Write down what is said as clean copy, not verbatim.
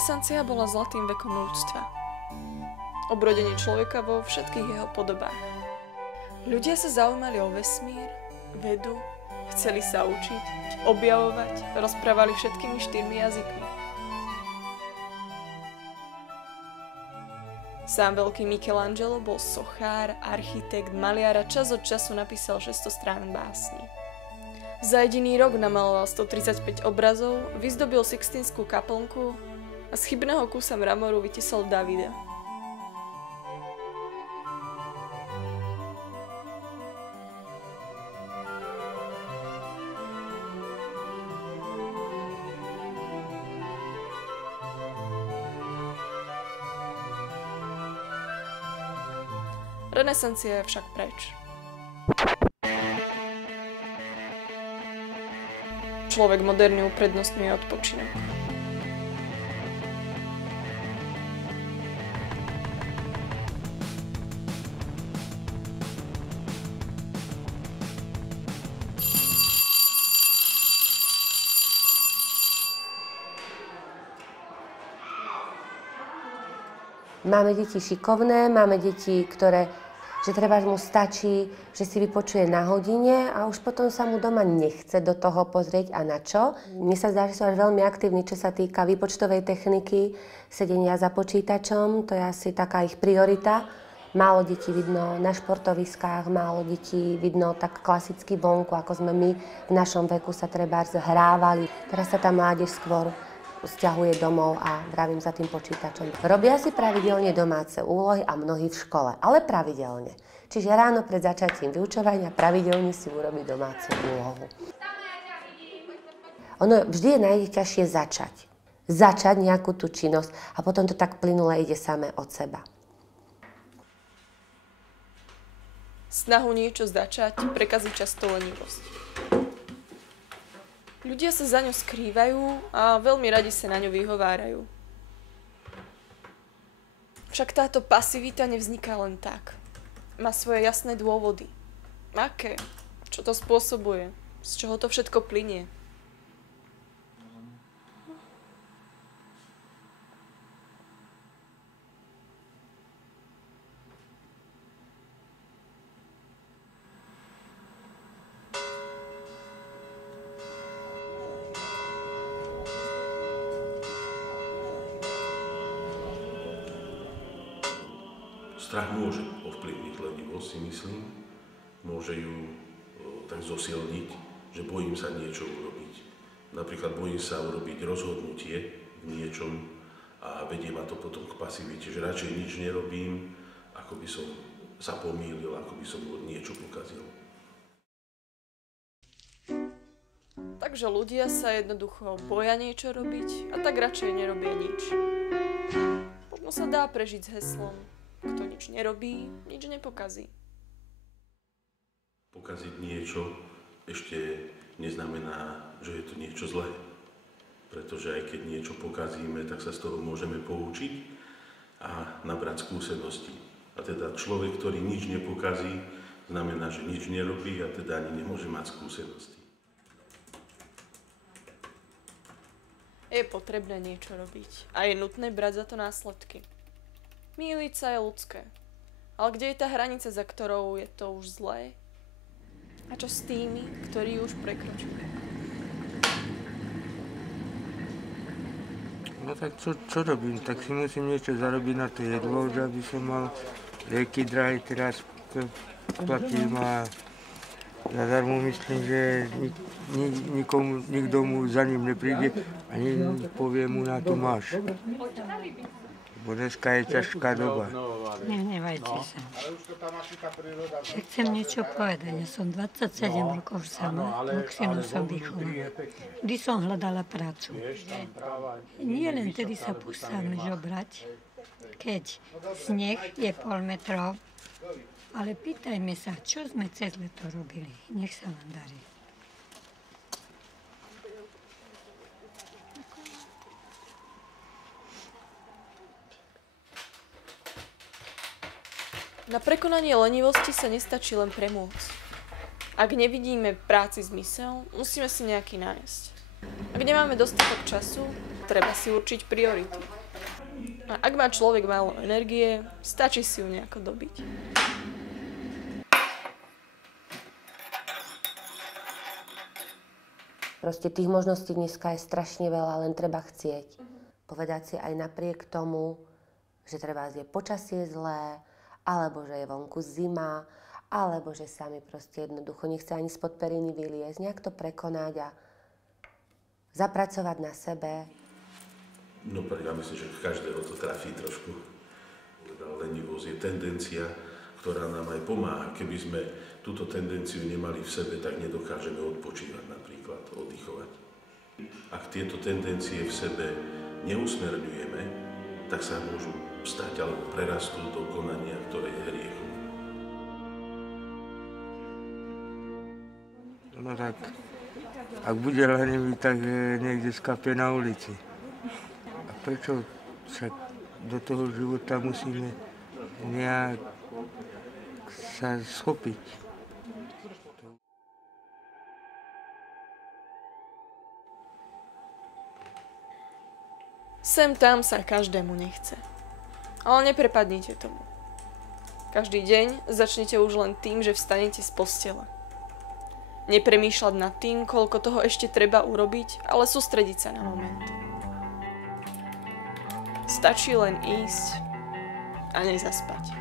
Renesancia bola zlatým vekom ľudstva. Obrodenie človeka vo všetkých jeho podobách. Ľudia sa zaujímali o vesmír, vedu, chceli sa učiť, objavovať, rozprávali všetkými 4 jazykmi. Sám veľký Michelangelo bol sochár, architekt, maliar a čas od času napísal 600 strán básni. Za jediný rok namaloval 135 obrazov, vyzdobil Sixtinskú kaplnku a z chybného kusa mramoru vytesal Davida. Renesancia je však preč. Človek moderný uprednostňuje odpočinok. Máme deti šikovné, máme deti, že treba mu stačí, že si vypočuje na hodine a už potom sa mu doma nechce do toho pozrieť a na čo. Mne sa zdá, že sú až veľmi aktívni, čo sa týka výpočtovej techniky, sedenia za počítačom, to je asi taká ich priorita. Málo detí vidno na športoviskách, málo detí vidno tak klasicky vonku, ako sme my v našom veku sa trebárs hrávali. Teraz sa tá mládež skôr sťahuje domov a vravím za tým počítačom. Robia si pravidelne domáce úlohy a mnohí v škole, ale pravidelne. Čiže ráno pred začatím vyučovania pravidelne si urobí domácu úlohu. Ono vždy je najťažšie začať. Začať nejakú tú činnosť a potom to tak plynule ide samé od seba. Snahu niečo začať prekazí často lenivosť. Ľudia sa za ňu skrývajú a veľmi radi sa na ňu vyhovárajú. Však táto pasivita nevzniká len tak. Má svoje jasné dôvody. Aké? Čo to spôsobuje? Z čoho to všetko plynie? Strach môže ovplyvniť lenivosť, si myslím. Môže ju tak zosilniť, že bojím sa niečo urobiť. Napríklad bojím sa urobiť rozhodnutie v niečom a vedie ma to potom k pasivite, že radšej nič nerobím, ako by som sa pomýlil, ako by som niečo pokazil. Takže ľudia sa jednoducho boja niečo robiť a tak radšej nerobia nič. Možno sa dá prežiť s heslom: kto nič nerobí, nič nepokazí. Pokaziť niečo ešte neznamená, že je to niečo zlé. Pretože aj keď niečo pokazíme, tak sa z toho môžeme poučiť a nabrať skúsenosti. A teda človek, ktorý nič nepokazí, znamená, že nič nerobí a teda ani nemôže mať skúsenosti. Je potrebné niečo robiť a je nutné brať za to následky. Mýliť sa je ľudské. Ale kde je tá hranica, za ktorou je to už zlé? A čo s tými, ktorí ju už prekročujú? No tak čo robím? Tak si musím niečo zarobiť na to jedlo, že aby som mal lieky drahé, teraz platím a zadarmo myslím, že nikto mu za ním nepríde ani povie mu, na to máš. Bo dneska je ťažká doba. Nehnevajte sa. Ja chcem niečo povedať. Ja som 27 rokov sama, dvoch synov som vychovala. Kdy som hľadala prácu. Nie len tedy sa pustám žobrať, keď sneh je 0,5 metra, ale pýtajme sa, čo sme cez leto robili. Nech sa vám darí. Na prekonanie lenivosti sa nestačí len premôcť. Ak nevidíme práci zmysel, musíme si nejaký nájsť. Ak nemáme dostatok času, treba si určiť priority. A ak má človek málo energie, stačí si ju nejako dobiť. Proste tých možností dneska je strašne veľa, len treba chcieť. Povedať si aj napriek tomu, že treba je počasie zlé, alebo že je vonku zima, alebo že sa mi proste jednoducho nechce ani spod periny vyliezť, nejak to prekonať a zapracovať na sebe. No ja myslím, že každého to trafí trošku. Lenivosť je tendencia, ktorá nám aj pomáha. Keby sme túto tendenciu nemali v sebe, tak nedokážeme odpočívať napríklad, oddychovať. Ak tieto tendencie v sebe neusmerňujeme, tak sa môžu stať alebo prerastú do konania, ktoré je hriechom. No tak, ak bude lenivý, tak niekde skapie na ulici. A prečo však do toho života musíme nejak sa schopiť? Sem tam sa každému nechce. Ale neprepadnite tomu. Každý deň začnete už len tým, že vstanete z postele. Nepremýšľať nad tým, koľko toho ešte treba urobiť, ale sústrediť sa na moment. Stačí len ísť a nezaspať.